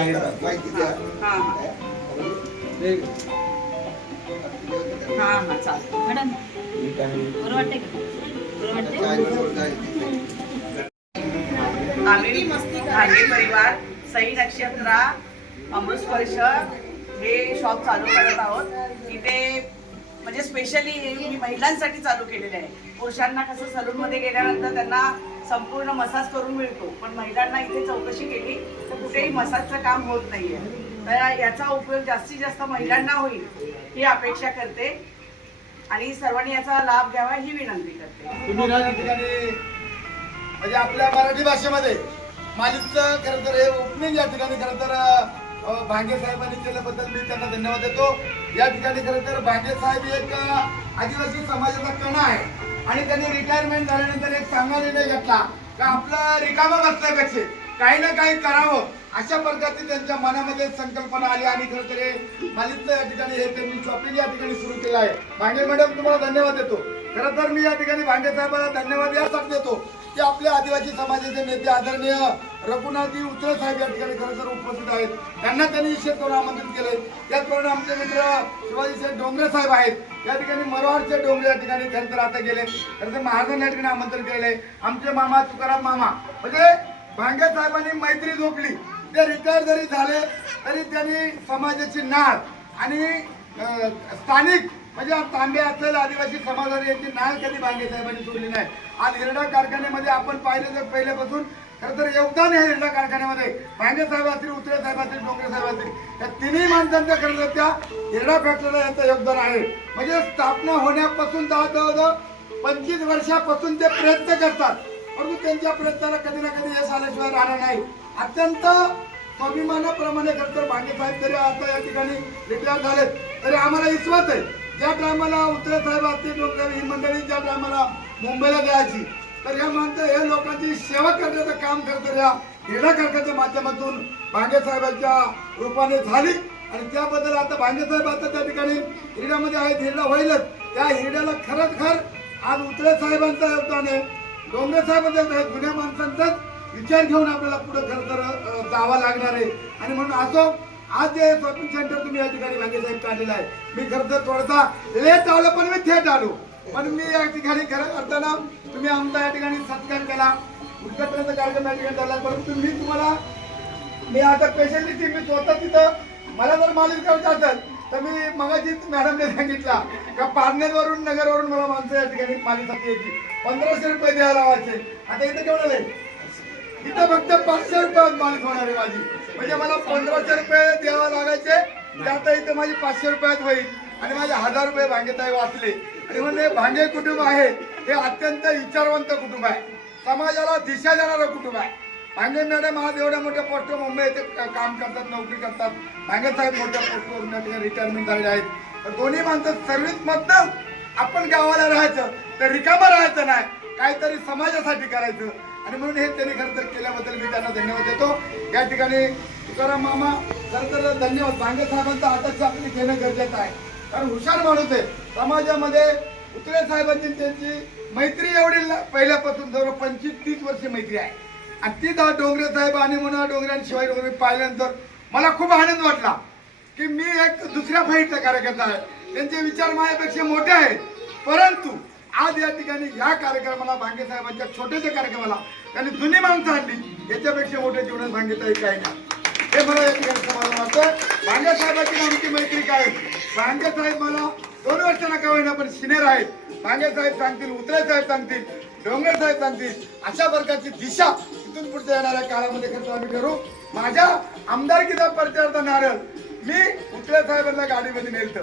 जाहीर. आम्ही भांगे परिवार सई नक्षत्रा अमृत स्पर्श हे शॉप चालू करत आहोत. इथे म्हणजे स्पेशली मी महिलांसाठी चालू केलेले आहे. पुरुषांना कसं सलूनमध्ये गेल्यानंतर त्यांना संपूर्ण मसाज करून मिळतो. पण महिलांना इथे चौकशी केली तर कुठेही मसाजचं काम होत नाहीये. तर याचा उपयोग जास्तीत जास्त महिलांना होईल ही अपेक्षा करते. आणि सर्वांनी याचा लाभ घ्यावा ही विनंती करते. तुम्ही ना या ठिकाणी म्हणजे आपल्या मराठी भाषेमध्ये मालिकचं खरं तर हे ओपनिंग या ठिकाणी खरं तर भांगे साहेबांनी केल्याबद्दल मी त्यांना धन्यवाद देतो. या ठिकाणी खरं तर भांगे साहेब हे एक आदिवासी समाजाचा कणा आहे. आणि त्यांनी रिटायरमेंट झाल्यानंतर एक चांगला निर्णय घेतला. का आपलं रिकामं बसल्यापेक्षा काही ना काही करावं अशा प्रकारची त्यांच्या मनामध्ये संकल्पना आली आणि खरं तर हे मालिकचं या ठिकाणी हे त्यांनी शॉपिंग या ठिकाणी सुरू केलं आहे. भांगे मॅडम तुम्हाला धन्यवाद देतो. खरं तर मी या ठिकाणी भांगे साहेबांना धन्यवाद यासाठी देतो. की आपल्या आदिवासी समाजाचे नेते आदरणीय रघुनाथजी उतरे साहेब या ठिकाणी खरं तर उपस्थित आहेत. त्यांना त्यांनी निषेध करून आमंत्रित केले त्याचप्रमाणे आमचे मित्र शिवाजी डोंगरे साहेब आहेत. या ठिकाणी मरवाडचे डोंगरे या ठिकाणी खरं तर आता गेले. खरं तर महाराजांना या ठिकाणी आमंत्रित केले आमचे मामा तुकाराम मामा म्हणजे भांगे साहेबांनी मैत्री जोपली ते रिटायर जरी झाले तरी त्यांनी समाजाची नाळ आणि स्थानिक म्हणजे आज तांबे असलेल्या आदिवासी समाजाने याची नाळ कधी भांगे साहेबांनी सोडली नाही. आज हिरडा कारखान्यामध्ये आपण पाहिलं तर पहिल्यापासून खरं तर योगदान आहे हिरडा कारखान्यामध्ये. भांगे साहेब असतील उतरे साहेब असतील डोंगरे साहेब असतील या तिन्ही माणसांच्या खरं तर त्या हिरडा फॅक्टरीला यांचं योगदान आहे. म्हणजे स्थापना होण्यापासून जवळजवळ पंचवीस वर्षापासून ते प्रयत्न करतात. परंतु त्यांच्या प्रयत्नाला कधी ना कधी यश आल्याशिवाय राहणार नाही. अत्यंत स्वाभिमानाप्रमाणे खरं तर भांगे साहेब तरी आता या ठिकाणी रिटायर झालेत. तरी आम्हाला विश्वास आहे. ज्या टायमाला उतरे साहेब असते डोंगर ही मंडळी ज्या टायमाला मुंबईला जायची तर या म्हणतं हे लोकांची सेवा करण्याचं काम करत या हिरडा माध्यमातून भांगे साहेबांच्या रूपाने झाली. आणि त्याबद्दल आता भांगे साहेब आता त्या ठिकाणी हिरड्यामध्ये आहेत हिरडा होईलच. त्या हिरड्याला खरंच खर आज उतरे साहेबांचं योगदान आहे. डोंगरे साहेबांचं जुन्या माणसांचाच विचार घेऊन आपल्याला पुढे खरं तर जावं लागणार आहे. आणि म्हणून असो आज जे शॉपिंग सेंटर तुम्ही या ठिकाणी भांगे साहेब काढलेलं आहे. मी खरं तर थोडासा लेट आलो पण मी थेट आलो. पण मी या ठिकाणी खरं करताना तुम्ही आमचा या ठिकाणी सत्कार केला. उद्घाटनाचा कार्यक्रम या ठिकाणी झाला परंतु मी तुम्हाला मी आता पेशंटची मी स्वतः तिथं मला जर मालिक करायचं असेल तर मी मगाशी मॅडमने सांगितला का पारनेरवरून नगरवरून मला माणसं या ठिकाणी मालिसाठी यायची. पंधराशे रुपये द्यायला लावायचे. आता इथं केवढं इथं फक्त पाचशे रुपयात मालिक होणार आहे माझी. म्हणजे मला पंधराशे रुपये द्यावं लागायचे ते आता इथं माझी पाचशे रुपयात होईल. आणि माझे हजार रुपये भांगेताई वाचले. आणि म्हणजे भांगे कुटुंब आहे. हे अत्यंत विचारवंत कुटुंब आहे. समाजाला दिशा देणारं कुटुंब आहे. भांगे मॅडम आज एवढ्या मोठ्या पोस्ट मुंबई येथे काम करतात नोकरी करतात. भांगे साहेब मोठ्या पोस्टवर रिटायरमेंट झालेले आहेत. तर दोन्ही माणसं सर्व्हिस मधनं आपण गावाला राहायचं तर रिकामं राहायचं नाही. काहीतरी समाजासाठी करायचं. आणि म्हणून हे त्यांनी खरं तर केल्याबद्दल मी त्यांना धन्यवाद देतो. या ठिकाणी तुकाराम मामा खरं तर धन्यवाद. भांगे साहेबांचा आताच आपली घेणं गरजेचं आहे. कारण हुशार माणूस आहे. समाजामध्ये उतरे साहेबांची त्यांची मैत्री एवढी ल- पहिल्यापासून जवळ पंचवीस तीस वर्ष मैत्री आहे. आणि ती दा- डोंगरे साहेब आणि म्हणून डोंगरे आणि शिवाय डोंगरे पाहिल्यानंतर मला खूप आनंद वाटला की मी एक दुसऱ्या फाईटचा कार्यकर्ता आहे. त्यांचे विचार माझ्यापेक्षा मोठे आहेत. परंतु आज या ठिकाणी या कार्यक्रमाला भांगे साहेबांच्या छोट्याशा कार्यक्रमाला त्यांनी जुनी माणसं आणली. याच्यापेक्षा मोठे जीवनात भांगेसाहेब काही नाही. हे मला या ठिकाणी समाधान वाटतं. भांगे साहेबाची आमची मैत्री काय? भांगे साहेब मला दोन वर्षांना का होईना पण सिनियर आहेत. भांगे साहेब सांगतील उतरे साहेब सांगतील डोंगर साहेब सांगतील. अशा प्रकारची दिशा इथून पुढच्या येणाऱ्या काळामध्ये खर्च आम्ही करू माझ्या आमदारकीचा प्रचारचा नारळ. मी उतरे साहेबांना गाडीमध्ये नेलतं.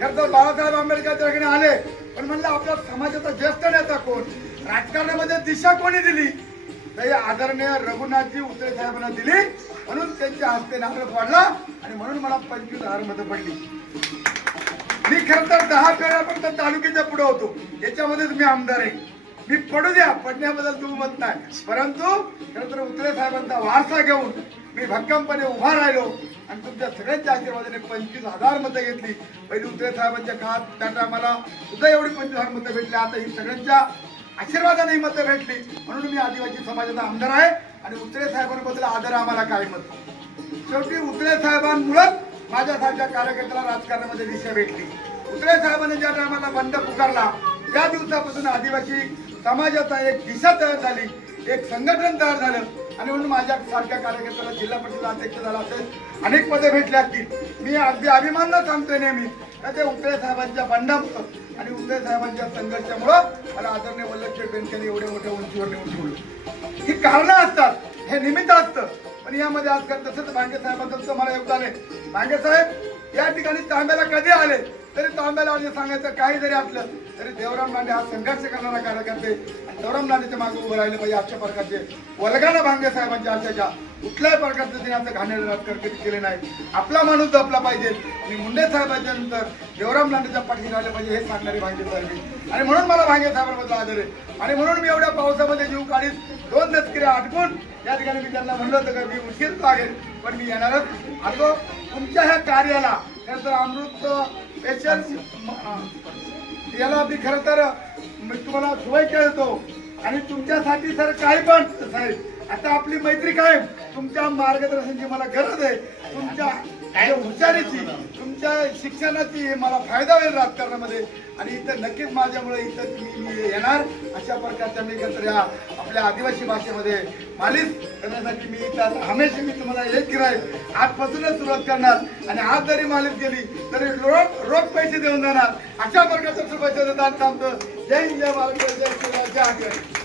खरं बाळासाहेब आंबेडकर त्या आले. पण म्हणलं आपल्या समाजाचा ज्येष्ठ नेता कोण? राजकारणामध्ये दिशा कोणी दिली? तर आदरणीय रघुनाथजी उतरे साहेबांना दिली. म्हणून त्यांच्या हस्ते नारळ पडला आणि म्हणून मला पंचवीस हजारमध्ये पडली. मी खरं तर दहा फेऱ्यापर्यंत तालुक्याच्या पुढे होतो. याच्यामध्येच मी आमदार आहे. मी पडू द्या पडण्याबद्दल दुमत नाही. परंतु खरं तर उतरे साहेबांचा वारसा घेऊन मी भक्कमपणे उभा राहिलो. आणि तुमच्या सगळ्यांच्या आशीर्वादाने पंचवीस हजार मतं घेतली. पहिली उतरे साहेबांच्या काळात त्या टायमाला सुद्धा एवढी पंचवीस हजार मतं भेटली आता ही सगळ्यांच्या आशीर्वादाने ही मतं भेटली. म्हणून मी आदिवासी समाजाचा आमदार आहे आणि उतरे साहेबांबद्दल आदर आम्हाला काय मत शेवटी उतळे साहेबांमुळेच माझ्यासारख्या कार्यकर्त्याला राजकारणामध्ये दिशा भेटली. उतळे साहेबांनी ज्या टायमाला बंड पुकारला त्या दिवसापासून आदिवासी समाजाचा एक दिशा तयार झाली एक संघटन तयार झालं. आणि म्हणून माझ्या सारख्या कार्यकर्त्याला जिल्हा परिषद अध्यक्ष झाला असेल. अनेक पदे भेटली असतील. मी अगदी अभिमानानं सांगतोय नेहमी. का ते उतळे साहेबांच्या बंडामुळं आणि उतळे साहेबांच्या संघर्षामुळं मला आदरणीय वल्लभशेठ बेनकेने एवढ्या मोठ्या उंचीवर नेऊन ठेवलं. ही कारणं असतात. हे निमित्त असतं. पण यामध्ये आजकाल तसंच भांगे साहेबांचं मला योगदान आहे. भांगे साहेब या ठिकाणी तांब्याला कधी आले? तरी तांब्याला सांगायचं काही जरी असलं तरी देवराम मांडे हा संघर्ष करणारा कार्यकर्ते. आणि देवराम मागे उभं राहिले. पाहिजे अशा प्रकारचे वलगाना भांगे साहेबांच्या आशाच्या कुठल्याही प्रकारचं तिने आमचं घाणेरडं राजकारण कधी केले नाही. आपला माणूस जपला पाहिजे. आणि मुंडे साहेबांच्या नंतर देवराम लांडेच्या पाठी राहिले पाहिजे हे सांगणारे भांगे साहेब आणि म्हणून मला भांगे साहेबांबद्दल आदर आहे. आणि म्हणून मी एवढ्या पावसामध्ये जीव काढीत दोन दसकिरे आटपून या ठिकाणी मी त्यांना म्हणलं होतं का मी उशीर लागेल पण मी येणारच. असो तुमच्या ह्या कार्याला खरं तर अमृत स्पेशल याला मी खरं तर मी तुम्हाला शुभेच्छा देतो आणि तुमच्यासाठी सर काही पण साहेब आता आपली मैत्री काय तुमच्या मार्गदर्शनची मला गरज आहे. तुमच्या जे हुशारीची तुमच्या शिक्षणाची मला फायदा होईल राजकारणामध्ये. आणि इथं नक्कीच माझ्यामुळे इथं तुम्ही मी येणार. अशा प्रकारच्या मी एकत्र या आपल्या आदिवासी भाषेमध्ये. मालिश करण्यासाठी मी इथं हमेशा मी तुम्हाला एक किराय आजपासूनच सुरुवात करणार. आणि आज जरी मालिश केली तरी रोख रोख पैसे देऊन जाणार. अशा प्रकारच्या शुभेच्छा देतात थांबतो. जय हिंद जय महाराष्ट्र जय शिवराय जय आदिवासी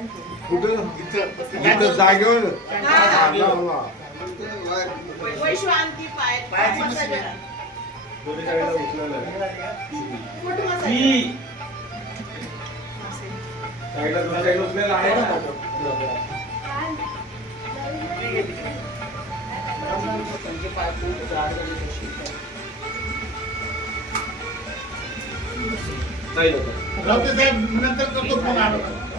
देऊ का? इथं. जागेवर. नंतर करतो फोन आलो.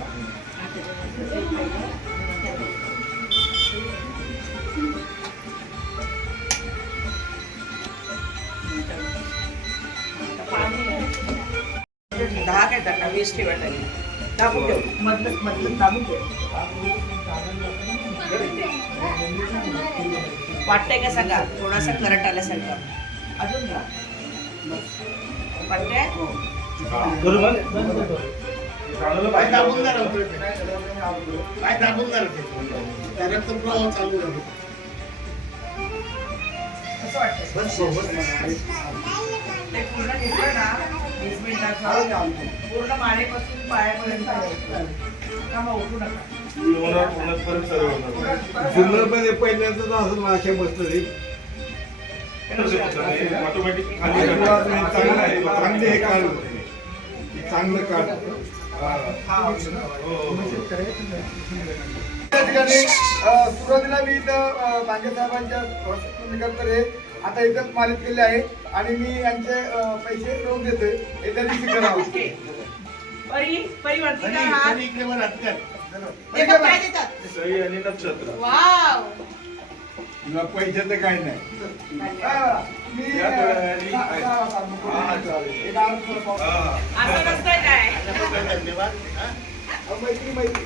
दहा काय टाका वीस ठेवा टाकी दाबून घेऊ मधलं मधलं दाबून घेऊ वाटतंय का सांगा? थोडासा करंट आल्यासारखं. अजून का वाटतंय? पाय दाबून जरा होते. पाय दाबून जरा होते. रक्त प्रवाह चालू झाला कसं वाटतंय. ते पूर्ण घेतलं ना वीस मिनिटाचं पूर्ण मानेपासून पायापर्यंत उठू नका. जुन्नरमध्ये पहिल्यांदाच असं मासे बसलं चांगले हे काढ चांगलं काढ त्या ठिकाणी सुरुवातीला मी इथं अ, भांगे साहेबांच्या निकटर आहे. आता इथंच मालिक केले आहे आणि मी यांचे पैसे रोख देतोय. हे त्या दिवशी करावं इकडे वर हात तुला पैशाचं काय नाही. हा, धन्यवाद. हा? मैत्री मैत्री.